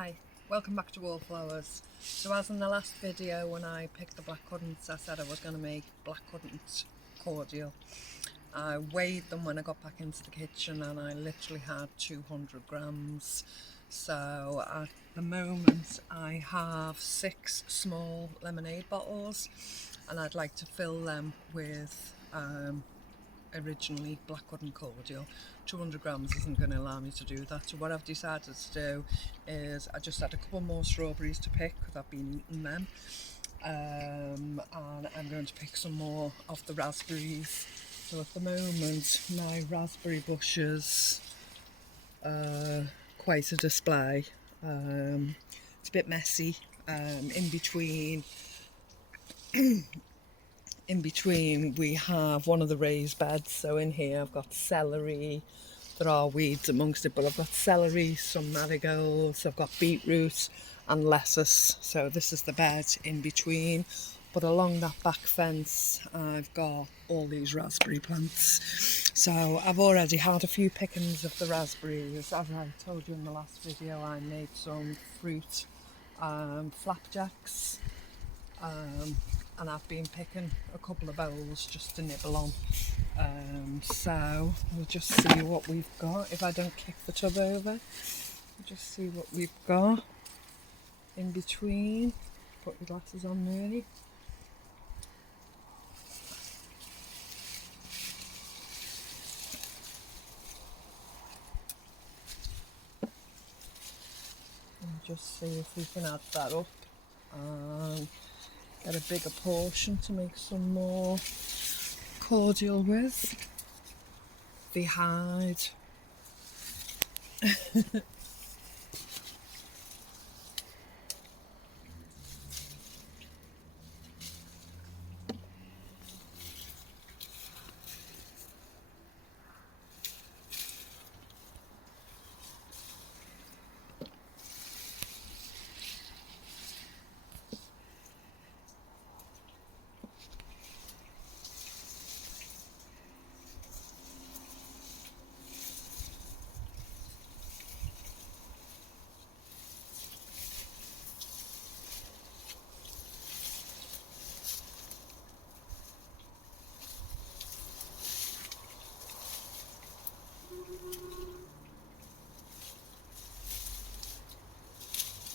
Hi, welcome back to Wallflowers. So as in the last video when I picked the blackcurrants, I said I was going to make blackcurrant cordial. I weighed them when I got back into the kitchen and I literally had 200 grams. So at the moment I have 6 small lemonade bottles and I'd like to fill them with originally blackcurrant cordial. 200 grams isn't going to allow me to do that, so what I've decided to do is I just had a couple more strawberries to pick because I've been eating them, and I'm going to pick some more of the raspberries. So at the moment my raspberry bushes are quite a display. It's a bit messy. In between we have one of the raised beds, so in here I've got celery, there are weeds amongst it, but I've got celery, some marigolds, I've got beetroot and lettuce, so this is the bed in between. But along that back fence I've got all these raspberry plants. So I've already had a few pickings of the raspberries. As I told you in the last video, I made some fruit flapjacks. And I've been picking a couple of bowls just to nibble on. So we'll just see what we've got. If I don't kick the tub over, we'll just see what we've got in between. Put your glasses on really. And just see if we can add that up. Get a bigger portion to make some more cordial with. The hide.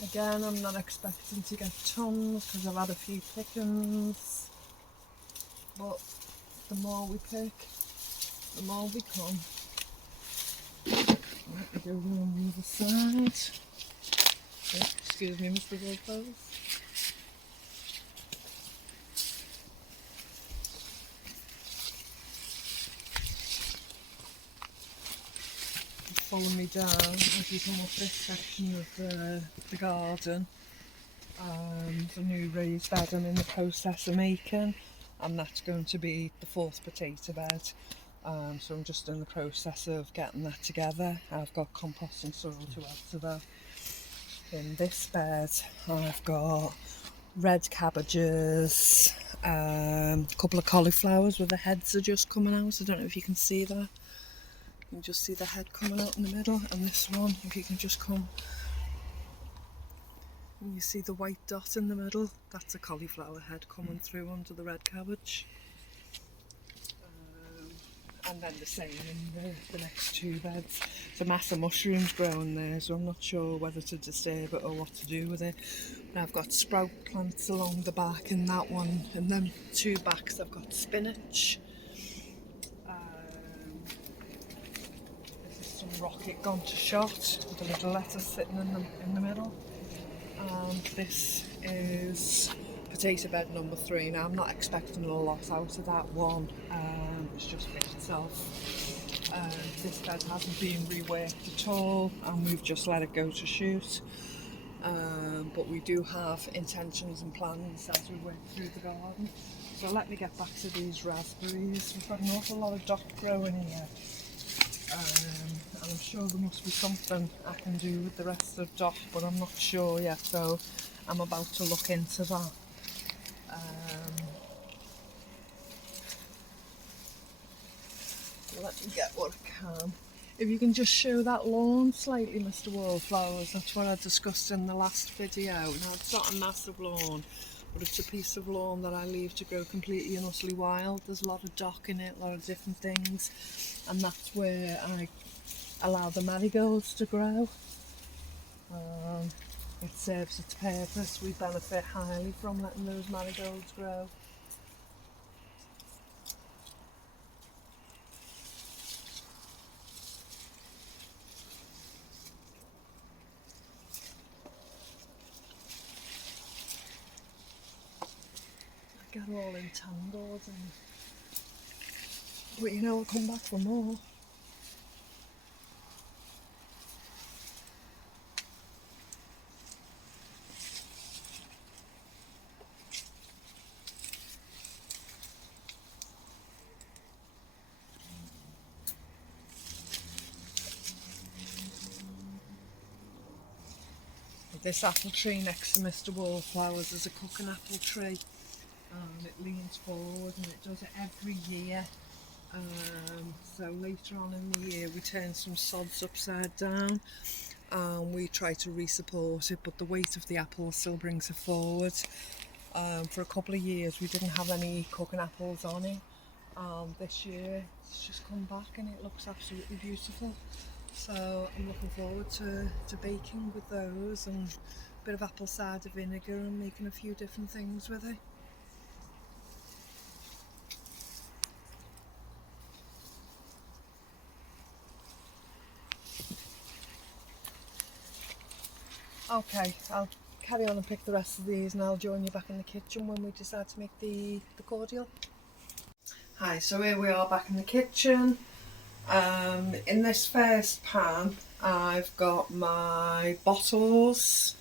Again, I'm not expecting to get tons because I've had a few pickings, but the more we pick, the more we come. Let me go around the other side. Oh, excuse me, Mr. Wallflowers. Follow me down as you come up this section of the garden. The new raised bed I'm in the process of making, and that's going to be the 4th potato bed. So I'm just in the process of getting that together. I've got composting soil to add to that. In this bed I've got red cabbages, a couple of cauliflowers where the heads are just coming out. I don't know if you can see that. You can just see the head coming out in the middle, and this one, if you can just come, and you see the white dot in the middle, that's a cauliflower head coming through under the red cabbage. And then the same in the next 2 beds. There's a mass of mushrooms growing there, so I'm not sure whether to disturb it or what to do with it. And I've got sprout plants along the back in that one, and then 2 backs I've got spinach. Some rocket gone to shot with a little lettuce sitting in the middle, and this is potato bed number 3. Now I'm not expecting a lot out of that one, it's just bit itself. This bed hasn't been reworked at all and we've just let it go to shoot, but we do have intentions and plans as we work through the garden. So let me get back to these raspberries. We've got an awful lot of dot growing here. And I'm sure there must be something I can do with the rest of dot, but I'm not sure yet, so I'm about to look into that. Let me get what I can. If you can just show that lawn slightly, Mr. Wallflowers, that's what I discussed in the last video. Now, it's not a massive lawn, but it's a piece of lawn that I leave to grow completely and utterly wild. There's a lot of dock in it, a lot of different things, and that's where I allow the marigolds to grow. It serves its purpose. We benefit highly from letting those marigolds grow. I get all entangled, but you know, I'll come back for more. This apple tree next to Mr. Wallflowers is a cooking apple tree. It leans forward and it does it every year. So later on in the year we turn some sods upside down and we try to re-support it, but the weight of the apple still brings it forward. For a couple of years we didn't have any cooking apples on it. This year it's just come back and it looks absolutely beautiful. So I'm looking forward to baking with those and a bit of apple cider vinegar and making a few different things with it. Okay, I'll carry on and pick the rest of these and I'll join you back in the kitchen when we decide to make the cordial. Hi, so here we are back in the kitchen. In this first pan I've got my bottles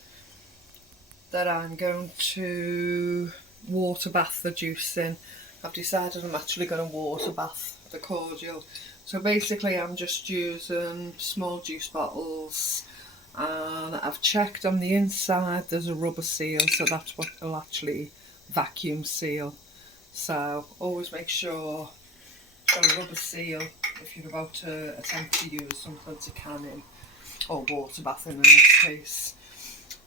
that I'm going to water bath the juice in. I've decided I'm actually going to water bath the cordial. So basically I'm just using small juice bottles, and I've checked on the inside there's a rubber seal, so that's what will actually vacuum seal. So always make sure you've got a rubber seal if you're about to attempt to use something to can in, or water bathing in this case.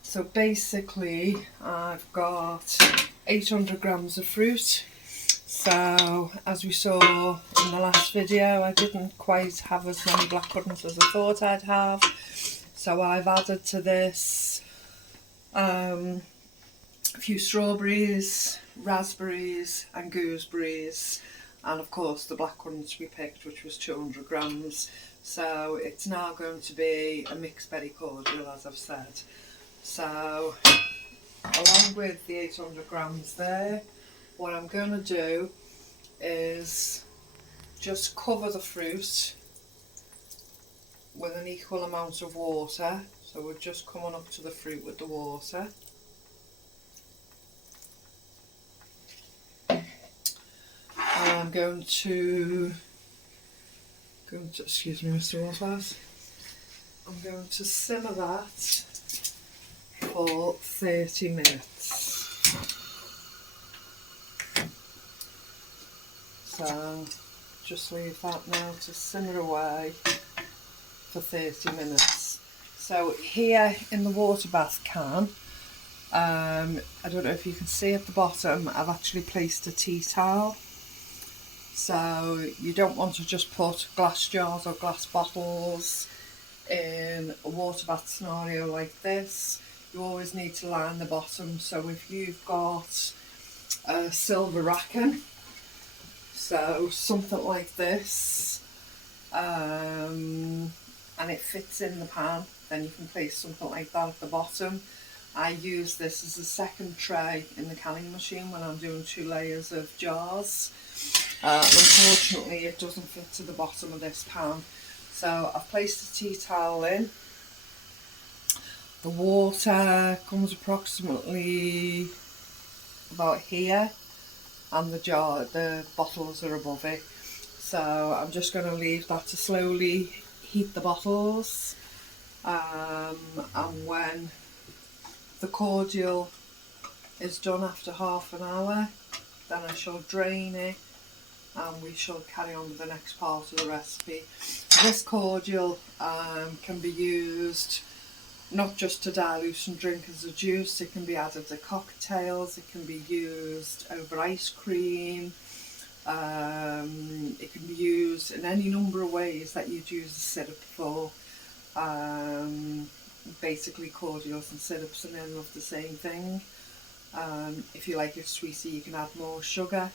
So basically I've got 800 grams of fruit. So as we saw in the last video, I didn't quite have as many blackcurrants as I thought I'd have. So I've added to this a few strawberries, raspberries and gooseberries, and of course the blackcurrants we picked, which was 200 grams. So it's now going to be a mixed berry cordial, as I've said. So along with the 800 grams there, what I'm going to do is just cover the fruit with an equal amount of water. So we're just coming up to the fruit with the water. And I'm going to excuse me, Mr. Wallflowers, I'm going to simmer that for 30 minutes. So just leave that now to simmer away for 30 minutes. So here in the water bath can, I don't know if you can see at the bottom, I've actually placed a tea towel. So you don't want to just put glass jars or glass bottles in a water bath scenario like this. You always need to line the bottom. So if you've got a silver racking, so something like this, and it fits in the pan, then you can place something like that at the bottom. I use this as a second tray in the canning machine when I'm doing 2 layers of jars. Unfortunately it doesn't fit to the bottom of this pan. So I've placed the tea towel in. The water comes approximately about here, and the bottles are above it. So I'm just going to leave that to slowly heat the bottles, and when the cordial is done after half an hour, then I shall drain it and we shall carry on with the next part of the recipe. This cordial can be used not just to dilute and drink as a juice, it can be added to cocktails, it can be used over ice cream, it can be used in any number of ways that you'd use a syrup for. Basically cordials and syrups are nearly the same thing. If you like it sweeter you can add more sugar,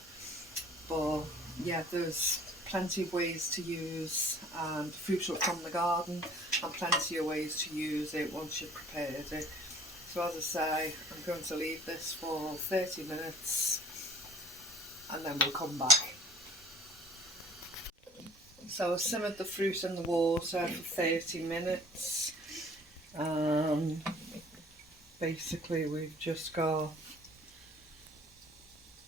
but yeah, there's plenty of ways to use fruit up from the garden and plenty of ways to use it once you've prepared it. So as I say, I'm going to leave this for 30 minutes and then we'll come back. So I simmered the fruit in the water for 30 minutes. Basically we've just got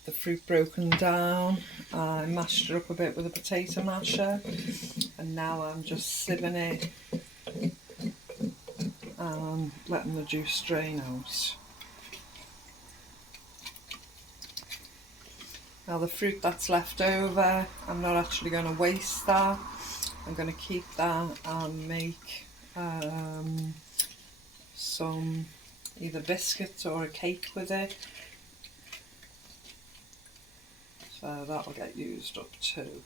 the fruit broken down. I mashed it up a bit with a potato masher, and now I'm just sieving it and letting the juice drain out. Now the fruit that's left over, I'm not actually going to waste that. I'm going to keep that and make some either biscuits or a cake with it. So that will get used up too.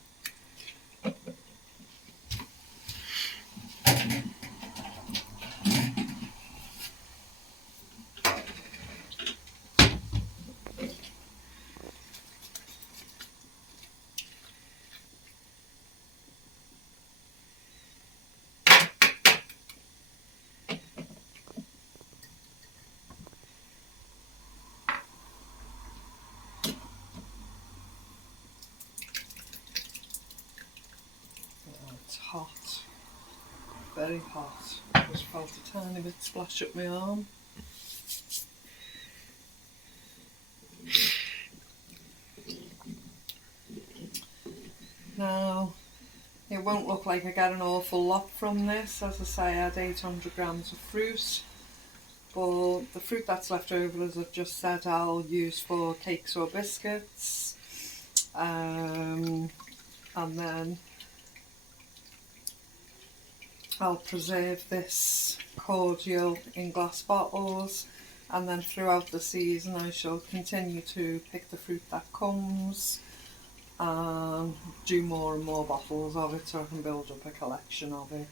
It's hot, very hot. I just felt a tiny bit splash up my arm. Now, it won't look like I get an awful lot from this. As I say, I had 800 grams of fruit, but the fruit that's left over, as I've just said, I'll use for cakes or biscuits. And then I'll preserve this cordial in glass bottles, and then throughout the season I shall continue to pick the fruit that comes and do more and more bottles of it so I can build up a collection of it.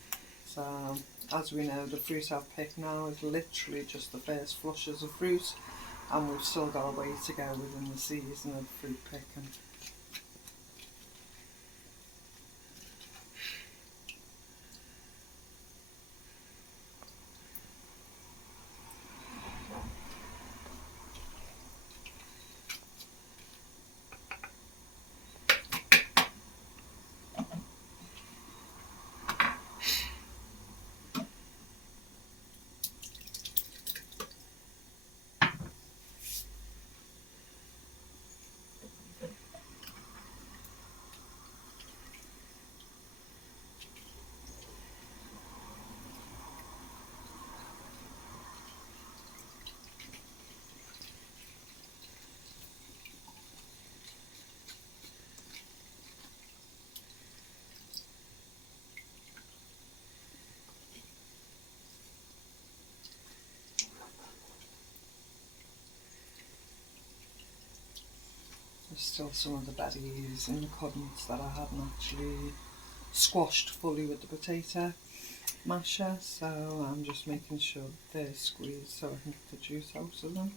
So as we know, the fruit I've picked now is literally just the first flushes of fruit, and we've still got a way to go within the season of fruit picking. There's still some of the berries in the currants that I hadn't actually squashed fully with the potato masher, so I'm just making sure they're squeezed so I can get the juice out of them.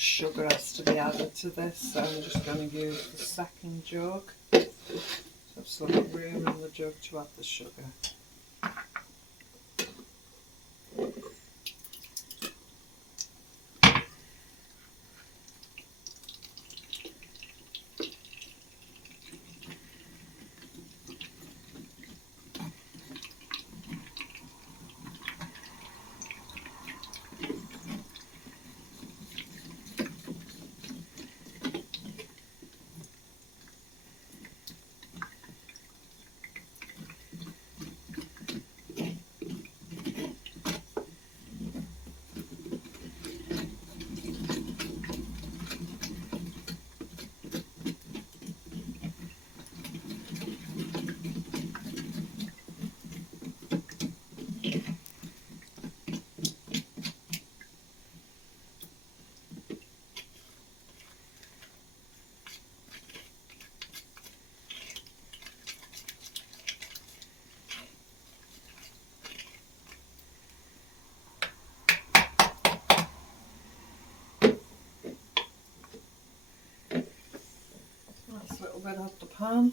Sugar has to be added to this, so I'm just going to use the second jug. So I've still got room in the jug to add the sugar. little bit out the pan.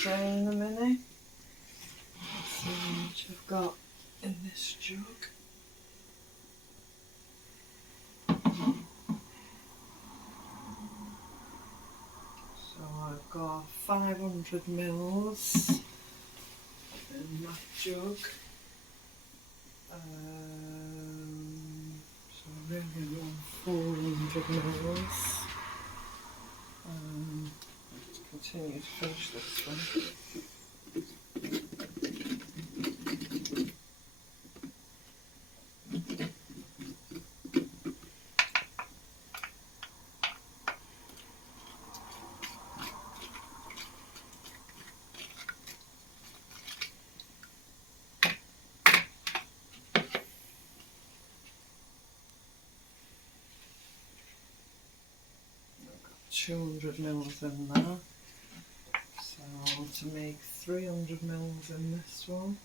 Drain in a minute. Let's see how much I've got in this jug. So I've got 500 mils in that jug. So I really want 400 mils. Continue to finish this one. I've got 200 mils in there. So I want to make 300 mils in this one.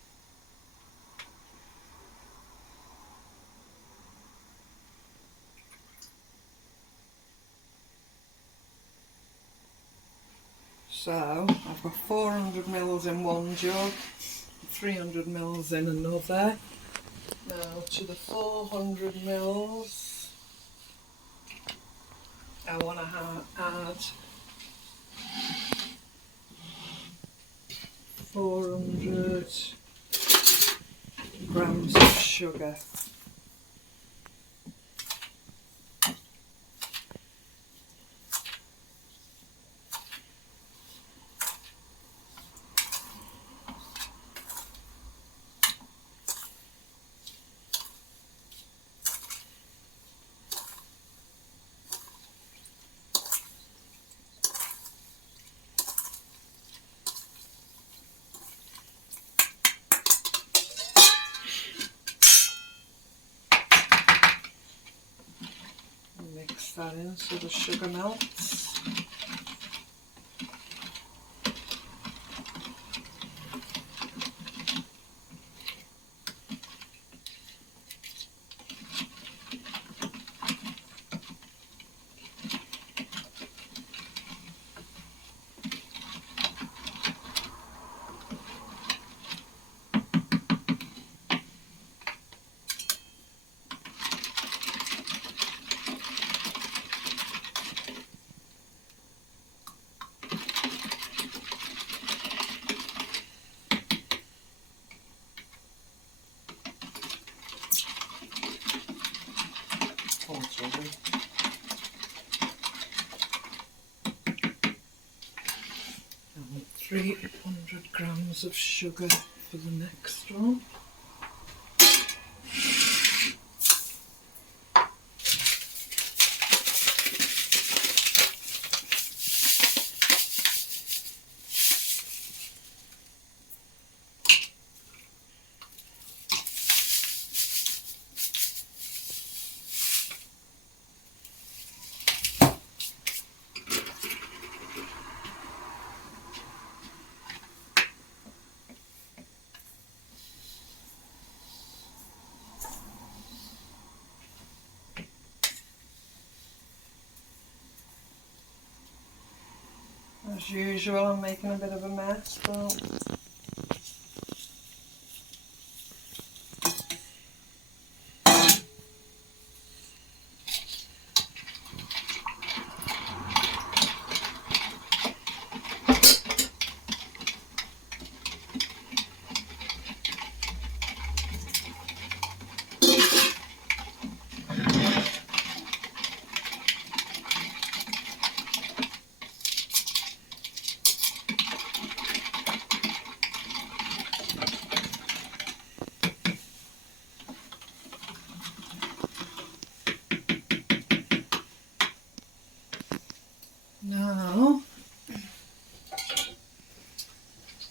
So I've got 400 mils in one jug, 300 mils in another. Now to the 400 mils, I want to add 400 grams of sugar. Mix that in so the sugar melts. And 300 grams of sugar for the next one. As usual, I'm making a bit of a mess, but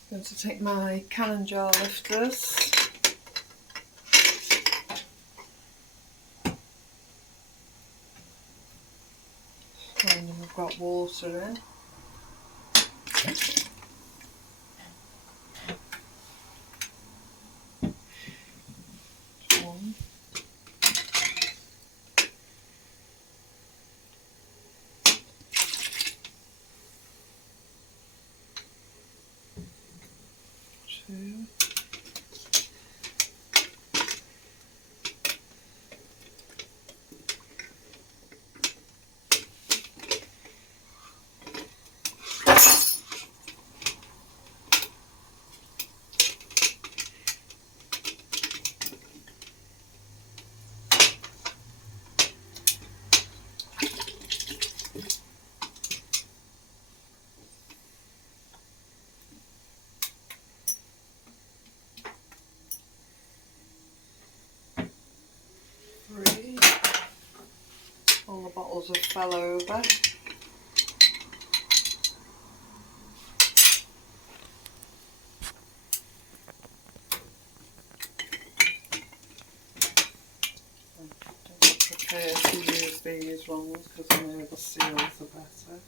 I'm going to take my cannon jar lifters. And I've got water in. One. Two. Three. All the bottles have fell over. Prefer to use these ones because I know the seals are better.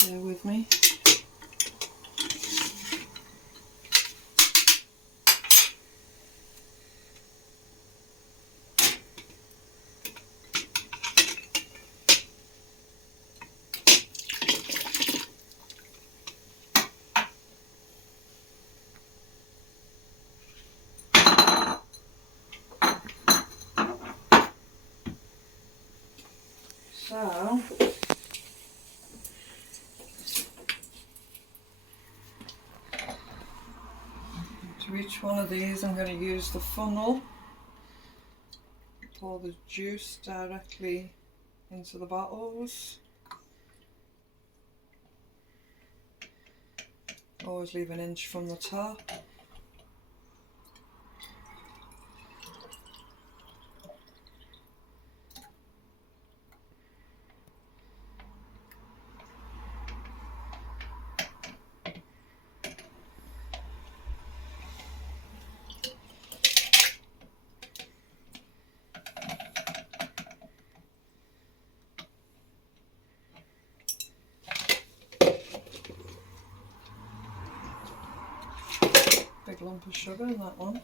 Bear with me. So, to each one of these I'm going to use the funnel, pour the juice directly into the bottles. Always leave an inch from the top. Big lump of sugar in that one.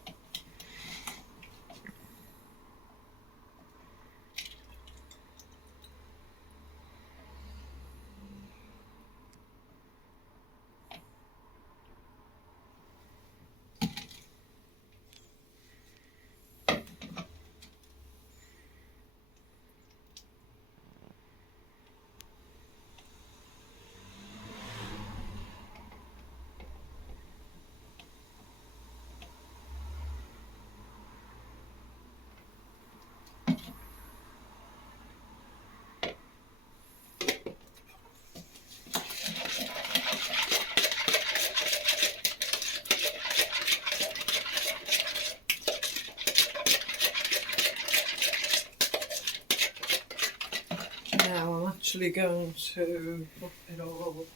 Now I'm actually going to put it all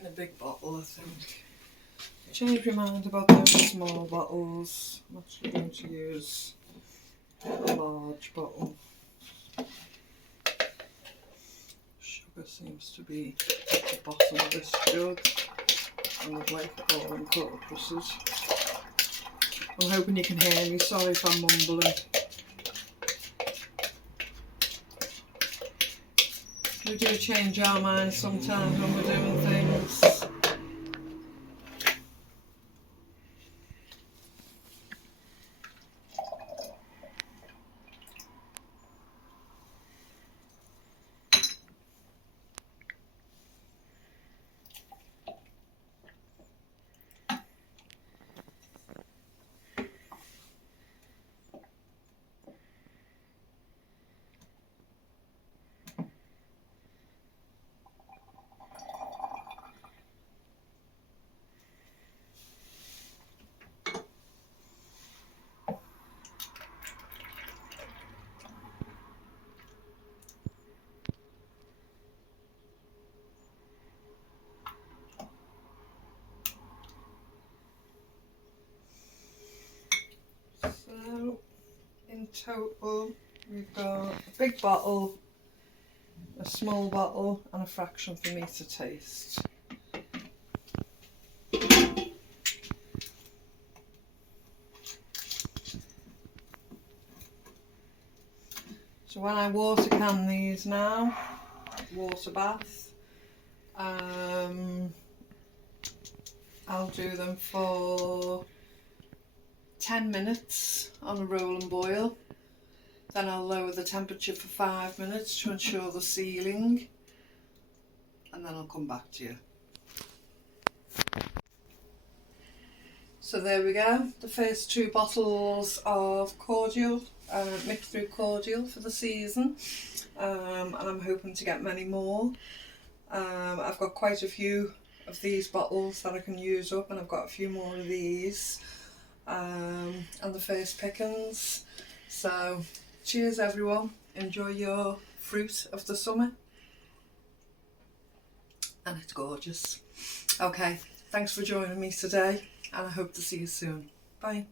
in a big bottle, I think. Change my mind about those small bottles. I'm actually going to use a large bottle. Sugar seems to be at the bottom of this jug, and the black corn porpoises. I'm hoping you can hear me, sorry if I'm mumbling. We do change our minds sometimes when we're doing things. total we've got a big bottle, a small bottle and a fraction for me to taste. So when I water can these now, water bath, I'll do them for 10 minutes on a roll and boil. Then I'll lower the temperature for 5 minutes to ensure the sealing, and then I'll come back to you. So there we go, the first 2 bottles of cordial, mixed through cordial for the season, and I'm hoping to get many more. I've got quite a few of these bottles that I can use up, and I've got a few more of these, and the first pickings. So cheers everyone, enjoy your fruit of the summer, and it's gorgeous. Okay, thanks for joining me today, and I hope to see you soon. Bye.